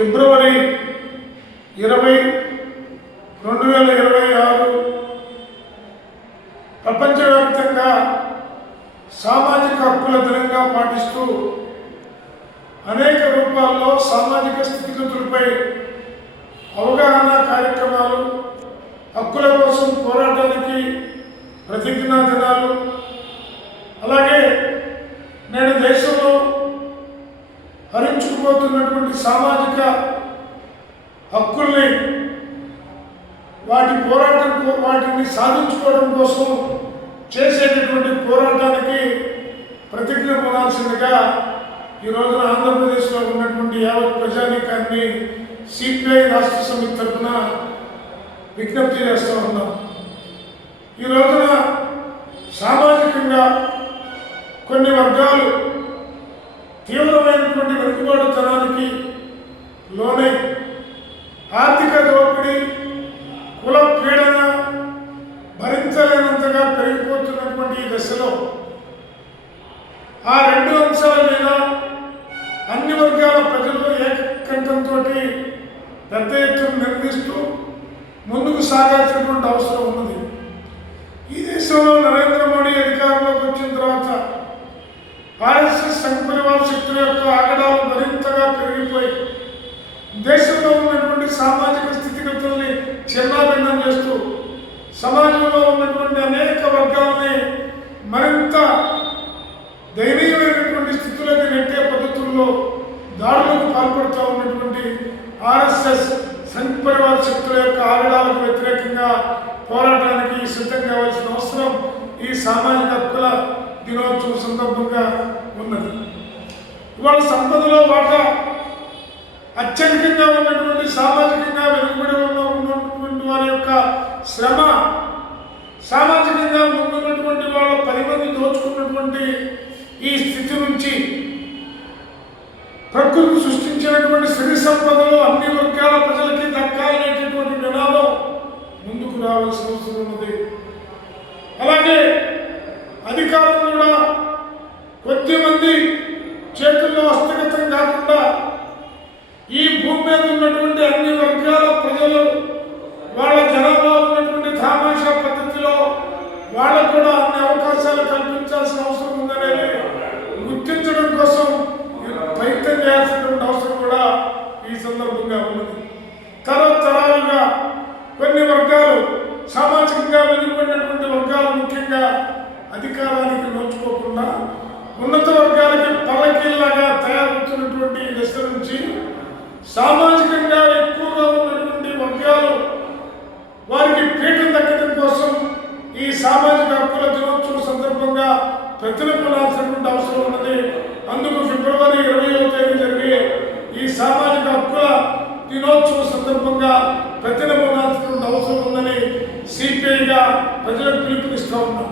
ఫిబ్రవరి 20, 2026 ప్రపంచవ్యాప్తంగా సామాజిక హక్కుల దినంగా పాటిస్తూ అనేక రూపాల్లో సామాజిక స్థితిగతులపై అవగాహన కార్యక్రమాలు, హక్కుల కోసం పోరాటానికి ప్రతిజ్ఞా దినాలు, అలాగే నేడు దేశంలో హరించుకుపోతున్నటువంటి సామాజిక హక్కుల్ని వాటిని సాధించుకోవడం కోసం చేసేటటువంటి పోరాటానికి ప్రతిజ్ఞ పొందాల్సిందిగా ఈ రోజున ఆంధ్రప్రదేశ్లో ఉన్నటువంటి యావత్ ప్రజానీకాన్ని సిపిఐ రాష్ట్ర సమితి తరఫున విజ్ఞప్తి చేస్తూ ఉన్నాం. ఈ రోజున సామాజికంగా కొన్ని వర్గాలు తీవ్రమైనటువంటి వెనుకబాటుతనానికి లోనై ఆర్థిక దోపిడీ, కుల పీడన భరించలేనంతగా పెరిగిపోతున్నటువంటి ఈ దశలో ఆ రెండు అంశాల మీద అన్ని వర్గాల ప్రజలు ఏకకంఠంతో పెద్ద ఎత్తున నిర్వహిస్తూ ముందుకు సాగాల్సినటువంటి అవసరం ఉన్నది. ఈ దేశంలో నరేంద్ర మోడీ అధికారంలోకి వచ్చిన తర్వాత ఆర్ఎస్ఎస్ సంఘ పరివార శక్తుల యొక్క ఆగడాలు మరింతగా పెరిగిపోయి దేశంలో ఉన్నటువంటి సామాజిక స్థితిగతుల్ని చిన్నాభిన్నం చేస్తూ సమాజంలో ఉన్నటువంటి అనేక వర్గాలని మరింత దయనీయమైనటువంటి స్థితులకి నెట్టే పద్ధతుల్లో దాడులకు పాల్పడుతూ ఉన్నటువంటి ఆర్ఎస్ఎస్ సంఘ పరివార శక్తుల యొక్క ఆగడాలకు వ్యతిరేకంగా పోరాటానికి సిద్ధం కావాల్సిన అవసరం ఈ సామాజిక హక్కుల దినోత్సవం సందర్భంగా ఉన్నది. ఇవాళ సంపదలో వాటా అత్యధికంగా ఉన్నటువంటి సామాజికంగా వెనుకబడి ఉన్నటువంటి వారి యొక్క శ్రమ, సామాజికంగా ముందున్నటువంటి వాళ్ళ 10 మంది దోచుకున్నటువంటి ఈ స్థితి నుంచి ప్రకృతి సృష్టించినటువంటి సిరి సంపదలు అన్ని వర్గాల ప్రజలకి దక్కాలనేటటువంటి నినాదం ముందుకు రావాల్సిన అవసరం ఉన్నది. అలాగే అధికారం కూడా కొద్ది మంది చేతుల్లో హస్తగతం కాకుండా ఈ భూమి మీద ఉన్నటువంటి అన్ని వర్గాల ప్రజలు వాళ్ళ జనాభా ఉన్నటువంటి తామాషా పద్ధతిలో వాళ్ళకు కూడా అన్ని అవకాశాలు కల్పించాల్సిన అవసరం ఉందనేది గుర్తించడం కోసం ప్రయత్నం చేయాల్సినటువంటి అవసరం కూడా ఈ సందర్భంగా ఉన్నది. తరతరాలుగా కొన్ని వర్గాలు, సామాజికంగా వెనుకబడినటువంటి వర్గాలు ముఖ్యంగా అధికారానికి నోచుకోకుండా ఉన్నత వర్గాలకి పల్లకీల్లాగా తయారవుతున్నటువంటి దశ నుంచి సామాజికంగా ఎక్కువగా ఉన్నటువంటి వర్గాలు వారికి పీఠం దక్కడం కోసం ఈ సామాజిక హక్కుల దినోత్సవం సందర్భంగా ప్రతినిపడాల్సినటువంటి అవసరం ఉన్నది. అందుకు ఫిబ్రవరి 20వ తేదీ జరిగే ఈ సామాజిక హక్కుల దినోత్సవం సందర్భంగా ప్రతినిపడాల్సినటువంటి అవసరం ఉందని సిపిఐగా ప్రజలకు పిలుపునిస్తూ ఉన్నాం.